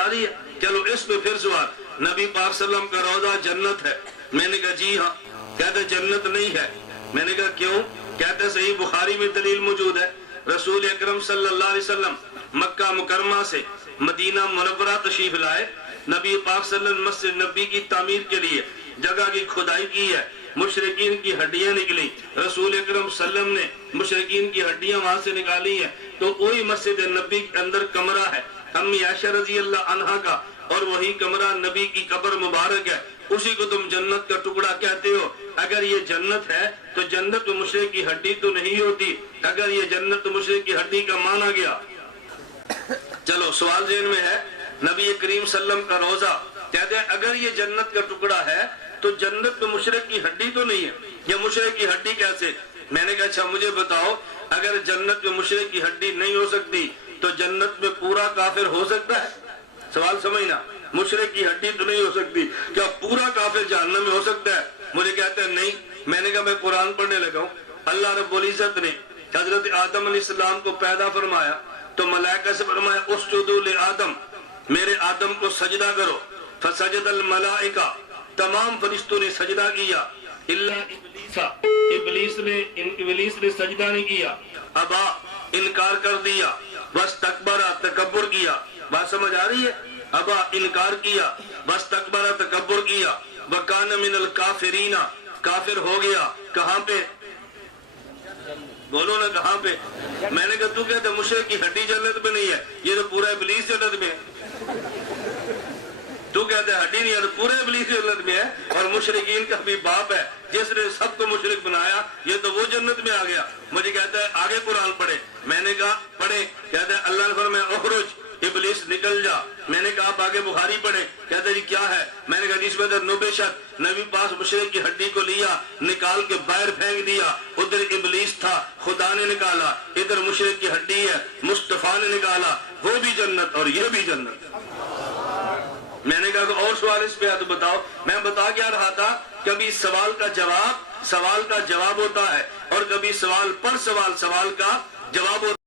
آ رہی ہے؟ چلو اس پہ پھر سوال، نبی پاک صلی اللہ علیہ وسلم کا روضہ جنت ہے؟ میں نے کہا جی ہاں۔ کہتے جنت نہیں ہے۔ میں نے کہا کیوں؟ کہتے صحیح بخاری میں دلیل موجود ہے، رسول اکرم صلی اللہ علیہ وسلم مکہ مکرمہ سے مدینہ منورہ تشریف لائے، نبی پاک صلی اللہ علیہ وسلم مسجد نبی کی تعمیر کے لیے جگہ کی کھدائی کی ہے، مشرکین کی ہڈیاں نکلی، رسول اکرم صلی اللہ علیہ وسلم نے مشرکین کی ہڈیاں وہاں سے نکالی ہیں، تو وہی مسجد نبی کے اندر کمرہ ہے امی عائشہ رضی اللہ عنہا کا، اور وہی کمرہ نبی کی قبر مبارک ہے، اسی کو تم جنت کا ٹکڑا کہتے ہو۔ اگر یہ جنت ہے تو جنت مشرک کی ہڈی تو نہیں ہوتی، اگر یہ جنت مشرک کی ہڈی کا مانا گیا۔ چلو سوال ذہن میں ہے، نبی کریم صلی اللہ علیہ وسلم کا روضہ، کہتے ہیں اگر یہ جنت کا ٹکڑا ہے تو جنت میں مشرک کی ہڈی تو نہیں ہے، یا مشرک کی ہڈی کیسے؟ میں نے کہا اچھا مجھے بتاؤ، اگر جنت میں مشرک کی ہڈی نہیں ہو سکتی تو جنت میں پورا کافر ہو سکتا ہے؟ سوال سمجھنا، مشرک کی ہڈی تو نہیں ہو سکتی، کیا پورا کافر جہنم میں ہو سکتا ہے؟ مجھے کہتے ہیں نہیں۔ میں نے کہا میں قرآن پڑھنے لگا ہوں، اللہ رب العزت نے حضرت آدم علیہ السلام کو پیدا فرمایا تو ملائکہ سے فرمایا اسجدوا لآدم، میرے آدم کو سجدہ کرو، فسجد الملائکہ، تمام فرشتوں نے سجدہ کیا، ابلیس نے سجدہ نہیں کیا، ابا انکار کر دیا، واستکبر تکبر کیا۔ بات سمجھ آ رہی ہے؟ ابا انکار کیا، واستکبر تکبر کیا، وکان من الکافرین، کافر ہو گیا۔ کہاں پہ؟ بولو نا کہاں پہ؟ میں نے کہا تو کہتے مشرک کی ہڈی جنت میں نہیں ہے، یہ تو پورا ابلیس جنت میں ہے۔ تو کہتے ہڈی نہیں ہے تو پورے ابلیس جنت میں ہے، اور مشرکین کا بھی باپ ہے جس نے سب کو مشرک بنایا، یہ تو وہ جنت میں آ گیا۔ مجھے کہتا ہے آگے قرآن پڑھے، میں نے کہا پڑھے، کہتا ہے اللہ نے فرمایا اخرج، ابلیس نکل جا۔ میں نے کہا آپ آگے بخاری پڑھے، کہتا ہے جی کیا ہے؟ میں نے کہا جس میں نبشت، نبی پاس مشرک کی ہڈی کو لیا، نکال کے باہر پھینک دیا، ادھر ابلیس تھا خدا نے نکالا، ادھر مشرک کی ہڈی ہے مصطفیٰ نے نکالا، وہ بھی جنت اور یہ بھی جنت۔ میں نے کہا کہ اور سوال اس پہ ہے تو بتاؤ۔ میں بتا کیا رہا تھا، کبھی سوال کا جواب ہوتا ہے، اور کبھی سوال پر سوال کا جواب ہوتا ہے۔